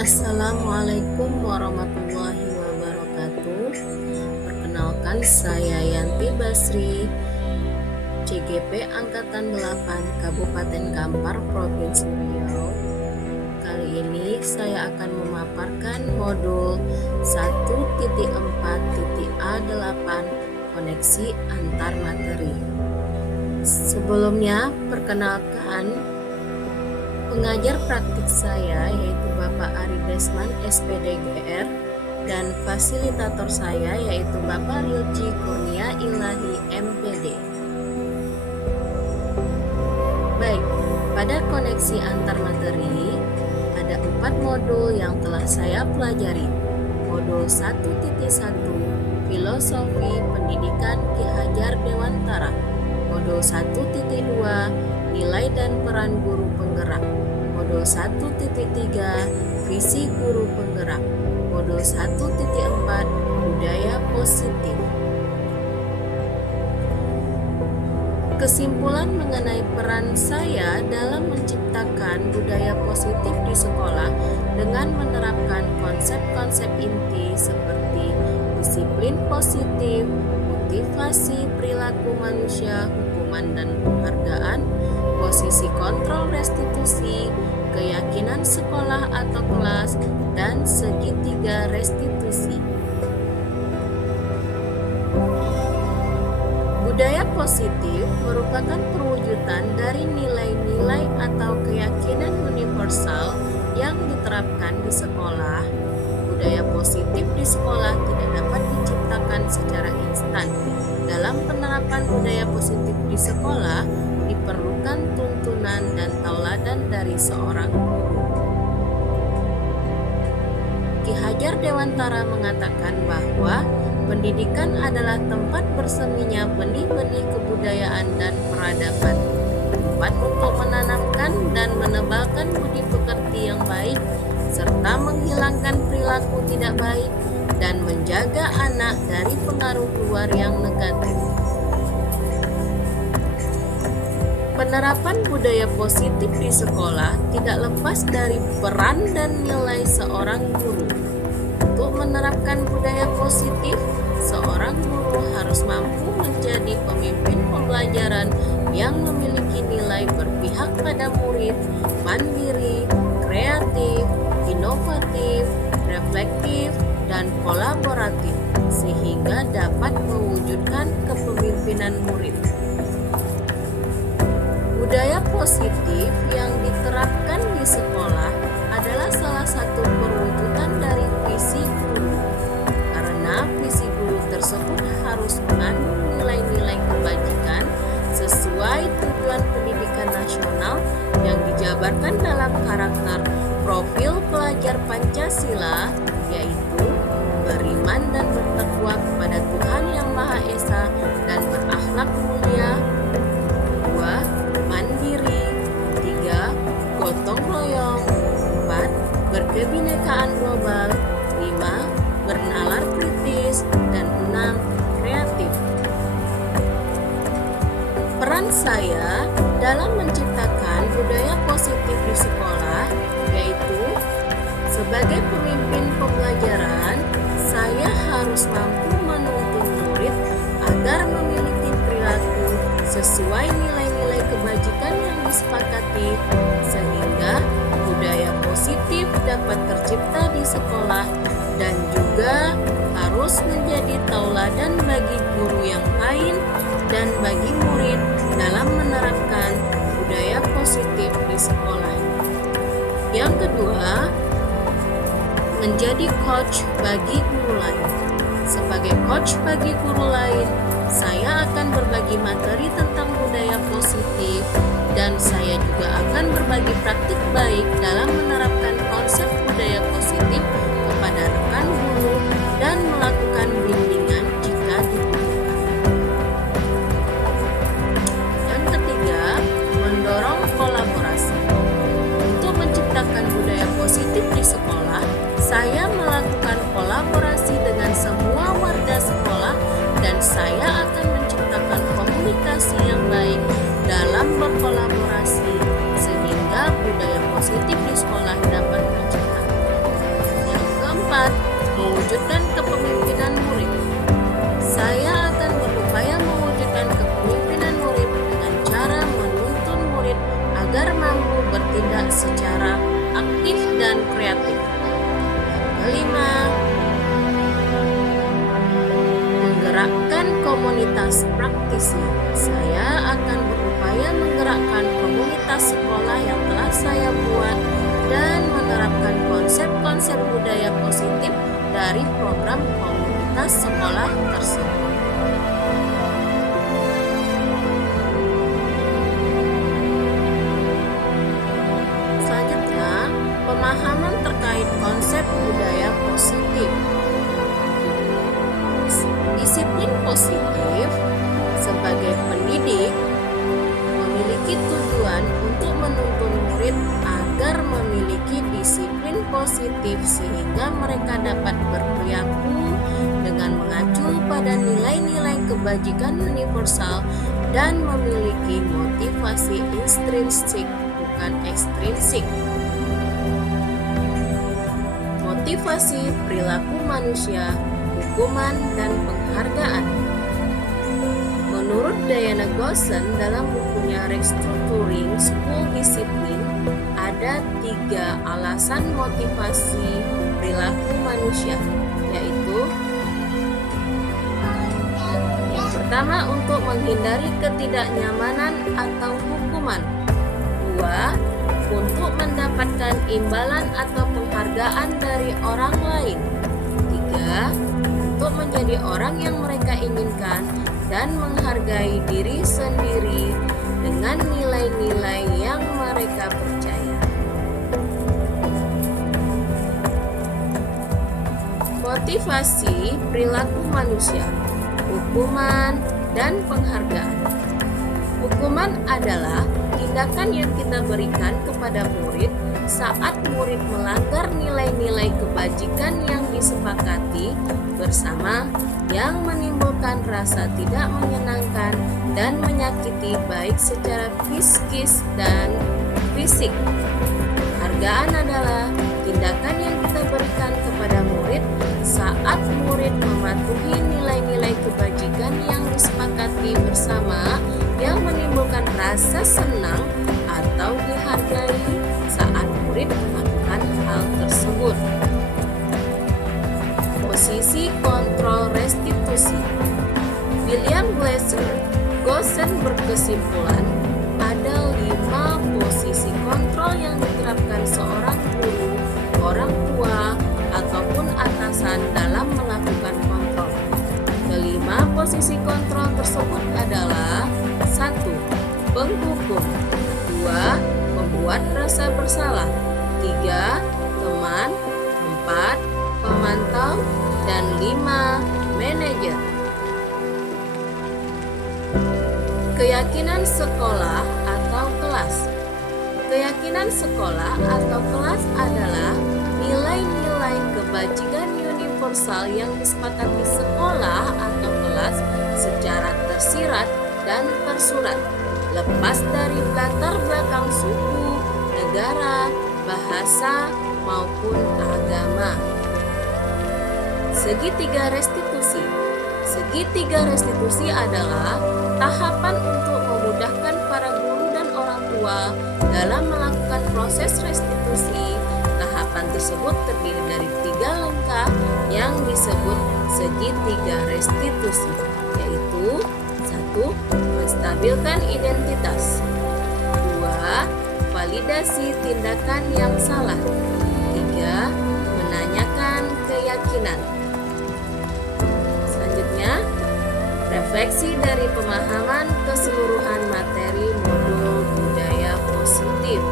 Assalamualaikum warahmatullahi wabarakatuh. Perkenalkan, saya Yanti Basri, CGP Angkatan 8 Kabupaten Kampar, Provinsi Riau. Kali ini saya akan memaparkan modul 1.4.A8 koneksi antar materi. Sebelumnya, perkenalkan pengajar praktik saya yaitu Bapak Ari Desman SPDGR dan fasilitator saya yaitu Bapak Rilci Kurnia Ilahi MPD. Baik, pada koneksi antar materi ada 4 modul yang telah saya pelajari. Modul 1.1 Filosofi Pendidikan Ki Hajar Dewantara. Modul 1.2 Nilai dan Peran Guru Penggerak. Modul 1.3 Visi Guru Penggerak. Modul 1.4 Budaya Positif. Kesimpulan mengenai peran saya dalam menciptakan budaya positif di sekolah dengan menerapkan konsep-konsep inti seperti disiplin positif, motivasi perilaku manusia, hukuman dan penghargaan, posisi kontrol restitusi, keyakinan sekolah atau kelas, dan segitiga restitusi. Budaya positif merupakan perwujudan dari nilai-nilai atau keyakinan universal yang diterapkan di sekolah. Budaya positif di sekolah tidak dapat diciptakan secara instan. Dalam penerapan budaya positif di sekolah, diperlukan tuntunan dan tauladan dari seorang guru. Ki Hajar Dewantara mengatakan bahwa pendidikan adalah tempat berseminya benih-benih kebudayaan dan peradaban, tempat untuk menanamkan dan menebalkan budi pekerti yang baik, serta menghilangkan perilaku tidak baik, dan menjaga anak dari pengaruh luar yang negatif. Penerapan budaya positif di sekolah tidak lepas dari peran dan nilai seorang guru. Untuk menerapkan budaya positif, seorang guru harus mampu menjadi pemimpin pembelajaran yang memiliki nilai berpihak pada murid, mandiri, kreatif, inovatif, reflektif, dan kolaboratif, sehingga dapat mewujudkan kepemimpinan murid. Budaya positif yang diterapkan di sekolah adalah salah satu perwujudan dari visi guru, karena visi guru tersebut harus mengandung nilai-nilai kebajikan sesuai tujuan pendidikan nasional yang dijabarkan dalam karakter profil pelajar Pancasila, yaitu beriman dan bertakwa kepada Tuhan Yang Maha Esa dan berakhlak mulia. 2. Mandiri. 3. Gotong royong. 4. Berkebinekaan global. 5. Bernalar kritis. Dan 6. Kreatif. Peran saya dalam menciptakan budaya positif di sekolah yaitu sebagai pemimpin pembelajaran, saya harus mampu menuntun murid agar memiliki perilaku sesuai nilai-nilai kebajikan yang disepakati, sehingga budaya positif dapat tercipta di sekolah dan juga harus menjadi tauladan bagi guru yang lain dan bagi murid dalam menerapkan budaya positif di sekolah. Yang kedua, menjadi coach bagi guru lain. Sebagai coach bagi guru lain, saya akan berbagi materi tentang budaya positif dan saya juga akan berbagi praktik baik dalam menerapkan konsep budaya positif kepada rekan guru dan melakukan bimbingan jika dibutuhkan. Yang ketiga, mendorong kolaborasi. Untuk menciptakan budaya positif di sekolah, saya melakukan kolaborasi dengan semua warga sekolah dan saya akan menciptakan komunikasi yang baik dalam berkolaborasi sehingga budaya positif di sekolah secara aktif dan kreatif. Kelima, menggerakkan komunitas praktisi. Saya akan berupaya menggerakkan komunitas sekolah yang telah saya buat dan menerapkan konsep-konsep budaya positif dari program komunitas sekolah tersebut. Selanjutnya, pemahaman terkait konsep budaya positif. Disiplin positif sebagai pendidik memiliki tujuan untuk menuntun murid agar memiliki disiplin positif sehingga mereka dapat berperilaku dengan mengacu pada nilai-nilai kebajikan universal dan memiliki motivasi intrinsik bukan ekstrinsik. Motivasi perilaku manusia, hukuman dan penghargaan. Menurut Diana Goshen dalam bukunya Restructuring School Discipline, ada 3 alasan motivasi perilaku manusia, yaitu yang pertama untuk menghindari ketidaknyamanan atau hukuman. 2. Untuk mendapatkan imbalan atau penghargaan dari orang lain. 3. Untuk menjadi orang yang mereka inginkan dan menghargai diri sendiri dengan nilai-nilai yang mereka percaya. Motivasi perilaku manusia, hukuman, dan penghargaan. Hukuman adalah tindakan yang kita berikan kepada murid saat murid melanggar nilai-nilai kebajikan yang disepakati bersama yang menimbulkan rasa tidak menyenangkan dan menyakiti baik secara psikis dan fisik. Penghargaan adalah tindakan yang kita berikan kepada murid saat murid mematuhi nilai-nilai kebajikan yang disepakati bersama yang menimbulkan rasa senang atau dihargai saat murid melakukan hal tersebut. Posisi kontrol restitusi. William Goshen berkesimpulan ada 5 posisi kontrol yang diterapkan seorang guru, orang tua, ataupun atasan dalam melakukan kontrol. Kelima posisi kontrol tersebut adalah 1. Penghukum, 2. Membuat rasa bersalah, 3. Teman, 4. Pemantau, dan 5. Manajer. Keyakinan sekolah atau kelas. Keyakinan sekolah atau kelas adalah nilai-nilai kebajikan universal yang disepakati sekolah atau kelas secara tersirat dan tersurat, lepas dari latar belakang suku, negara, bahasa, maupun agama. Segitiga restitusi. Segitiga restitusi adalah tahapan untuk memudahkan para guru dan orang tua dalam melakukan proses restitusi. Tahapan tersebut terdiri dari 3 langkah yang disebut segitiga restitusi, yaitu 1. Menstabilkan identitas, 2. Validasi tindakan yang salah, 3. Menanyakan keyakinan. Selanjutnya, refleksi dari pemahaman keseluruhan materi modul budaya positif.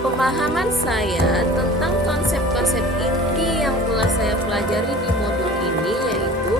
Pemahaman saya tentang konsep-konsep inti yang telah saya pelajari di modul ini yaitu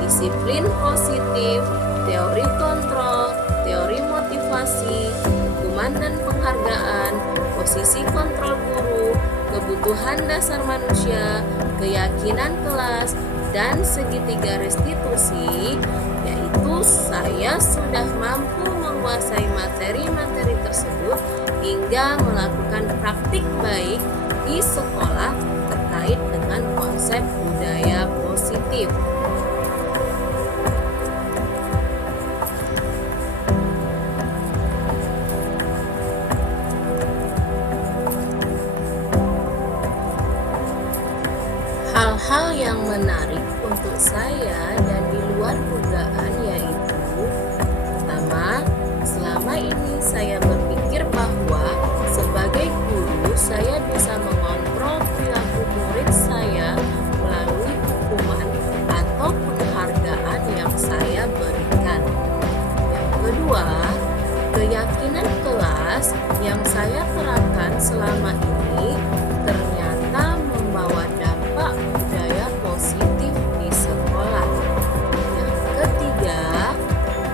disiplin positif, teori kontrol, teori motivasi, hukuman dan penghargaan, posisi kontrol guru, kebutuhan dasar manusia, keyakinan kelas, dan segitiga restitusi, yaitu saya sudah mampu menguasai materi-materi tersebut hingga melakukan praktik baik di sekolah terkait dengan konsep budaya positif. Hal yang menarik untuk saya dan di luar dugaan yaitu pertama, selama ini saya berpikir bahwa sebagai guru saya bisa mengontrol perilaku murid saya melalui hukuman atau penghargaan yang saya berikan. Yang kedua, keyakinan kelas yang saya terapkan selama ini ternyata membawa dampak budaya positif di sekolah. Yang ketiga,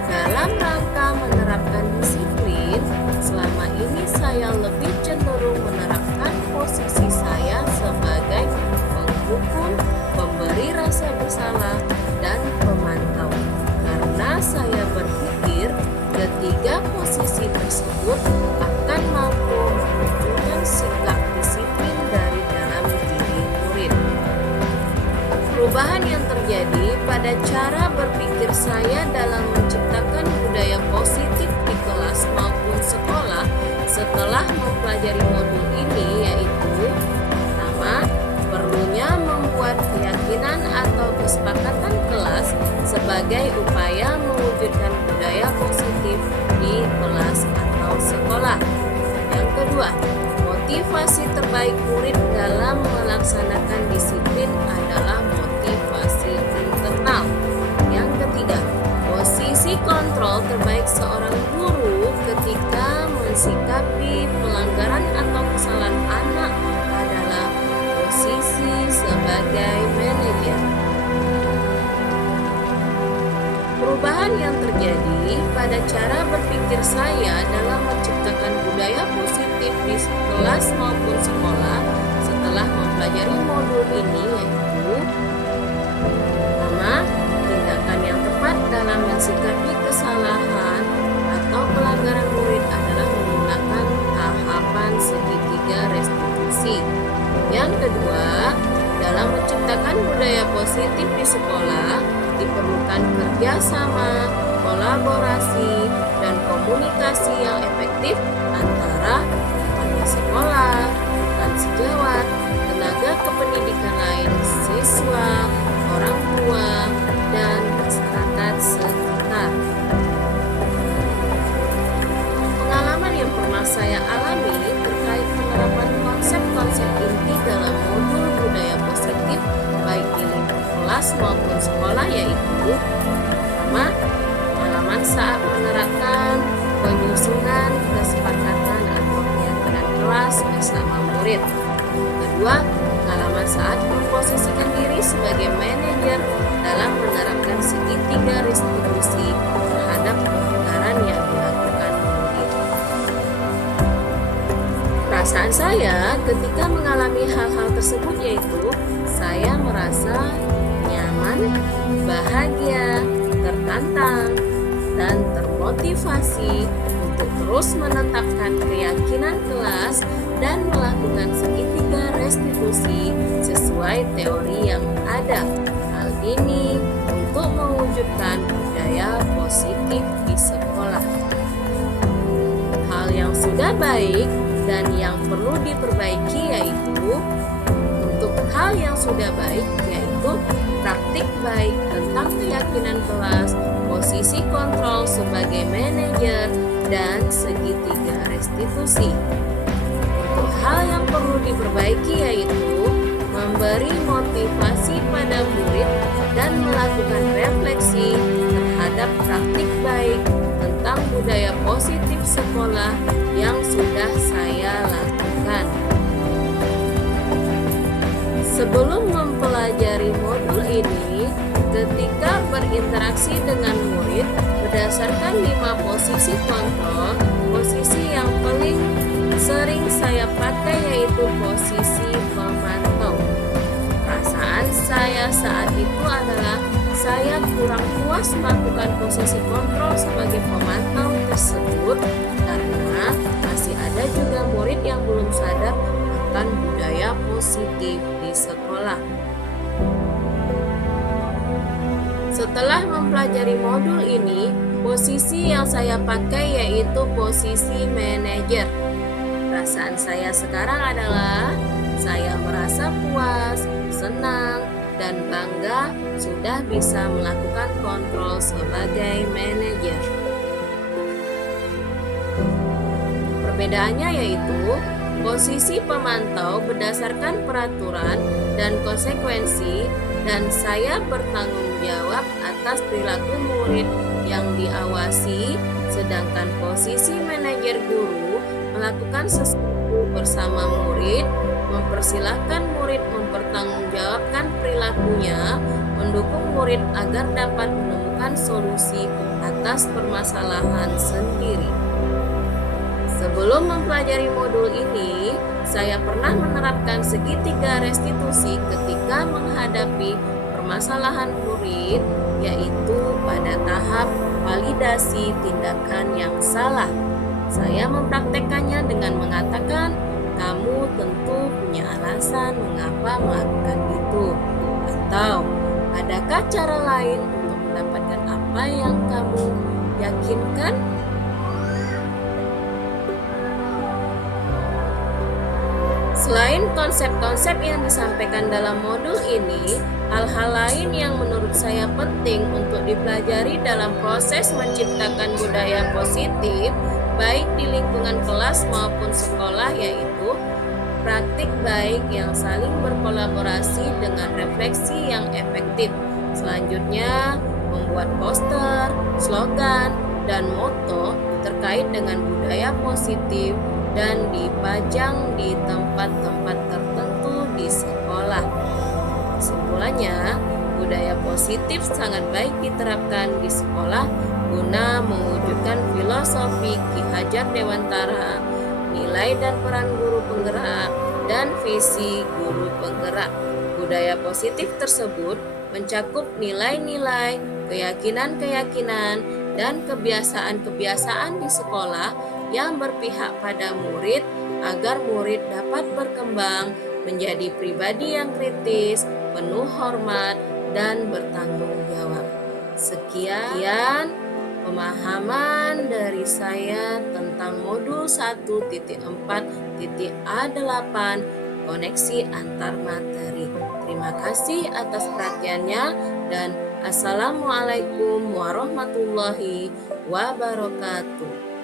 dalam rangka menerapkan disiplin, selama ini saya lebih cenderung menerapkan posisi saya sebagai penghukum, pemberi rasa bersalah, dan pemantau. Karena saya berpikir ketiga posisi tersebut akan mampu menunjukkan sikap disiplin dari dalam diri murid. Perubahan yang terjadi pada cara berpikir saya dalam menciptakan budaya positif di kelas maupun sekolah setelah mempelajari modul ini yaitu pertama, perlunya membuat keyakinan atau kesepakatan kelas sebagai upaya mewujudkan budaya positif di kelas atau sekolah. Yang kedua, motivasi terbaik murid dalam melaksanakan disiplin adalah motivasi internal. Yang ketiga, posisi kontrol terbaik seorang guru ketika mensikapi pelanggaran atau kesalahan anak adalah posisi sebagai manajer. Perubahan yang terjadi pada cara berpikir saya dalam menciptakan budaya positif di kelas maupun sekolah setelah mempelajari modul ini yaitu pertama, tindakan yang tepat dalam mensikapi kesalahan atau pelanggaran murid adalah menggunakan tahapan segitiga restitusi. Yang kedua, dalam menciptakan budaya positif di sekolah diperlukan kerjasama, kolaborasi, dan komunikasi yang efektif antara kepala sekolah, rekan sejawat, tenaga kependidikan lain, siswa, orang tua, dan masyarakat sekitar. Pengalaman yang pernah saya alami terkait penerapan konsep-konsep inti dalam modul budaya positif baik di lingkup kelas maupun sekolah yaitu pertama, pengalaman saat menerapkan penyusunan kesepakatan atau keyakinan kelas bersama murid. Kedua, pengalaman saat memposisikan diri sebagai manajer dalam menerapkan segitiga restitusi terhadap pelanggaran yang dilakukan murid. Perasaan saya ketika mengalami hal-hal tersebut yaitu saya merasa nyaman, bahagia, tertantang, dan termotivasi untuk terus menetapkan keyakinan kelas dan melakukan segitiga restitusi sesuai teori yang ada. Hal ini untuk mewujudkan budaya positif di sekolah. Hal yang sudah baik dan yang perlu diperbaiki yaitu untuk hal yang sudah baik yaitu praktik baik tentang keyakinan kelas, posisi kontrol sebagai manajer, dan segitiga restitusi. Untuk hal yang perlu diperbaiki yaitu memberi motivasi pada murid dan melakukan refleksi terhadap praktik baik tentang budaya positif sekolah yang sudah saya lakukan. Sebelum mempelajari modul ini, ketika berinteraksi dengan murid berdasarkan 5 posisi kontrol, posisi yang paling sering saya pakai yaitu posisi pemantau. Perasaan saya saat itu adalah saya kurang puas melakukan posisi kontrol sebagai pemantau tersebut karena masih ada juga murid yang belum sadar akan budaya positif di sekolah. Setelah mempelajari modul ini, posisi yang saya pakai yaitu posisi manajer. Perasaan saya sekarang adalah saya merasa puas, senang, dan bangga sudah bisa melakukan kontrol sebagai manajer. Perbedaannya yaitu posisi pemantau berdasarkan peraturan dan konsekuensi, dan saya bertanggung jawab atas perilaku murid yang diawasi, sedangkan posisi manajer guru melakukan sesuatu bersama murid, mempersilahkan murid mempertanggungjawabkan perilakunya, mendukung murid agar dapat menemukan solusi atas permasalahan sendiri. Sebelum mempelajari modul ini, saya pernah menerapkan segitiga restitusi ketika menghadapi permasalahan murid, yaitu pada tahap validasi tindakan yang salah. Saya mempraktekkannya dengan mengatakan, kamu tentu punya alasan mengapa melakukan itu, atau adakah cara lain untuk mendapatkan apa yang kamu yakinkan? Selain konsep-konsep yang disampaikan dalam modul ini, hal-hal lain yang menurut saya penting untuk dipelajari dalam proses menciptakan budaya positif, baik di lingkungan kelas maupun sekolah, yaitu praktik baik yang saling berkolaborasi dengan refleksi yang efektif. Selanjutnya, membuat poster, slogan, dan moto terkait dengan budaya positif dan dipajang di tempat-tempat tertentu di sekolah. Kesimpulannya, budaya positif sangat baik diterapkan di sekolah guna mewujudkan filosofi Ki Hajar Dewantara, nilai dan peran guru penggerak, dan visi guru penggerak. Budaya positif tersebut mencakup nilai-nilai, keyakinan-keyakinan, dan kebiasaan-kebiasaan di sekolah yang berpihak pada murid agar murid dapat berkembang menjadi pribadi yang kritis, penuh hormat, dan bertanggung jawab. Sekian pemahaman dari saya tentang modul 1.4.A8 koneksi antar materi. Terima kasih atas perhatiannya dan Assalamualaikum warahmatullahi wabarakatuh.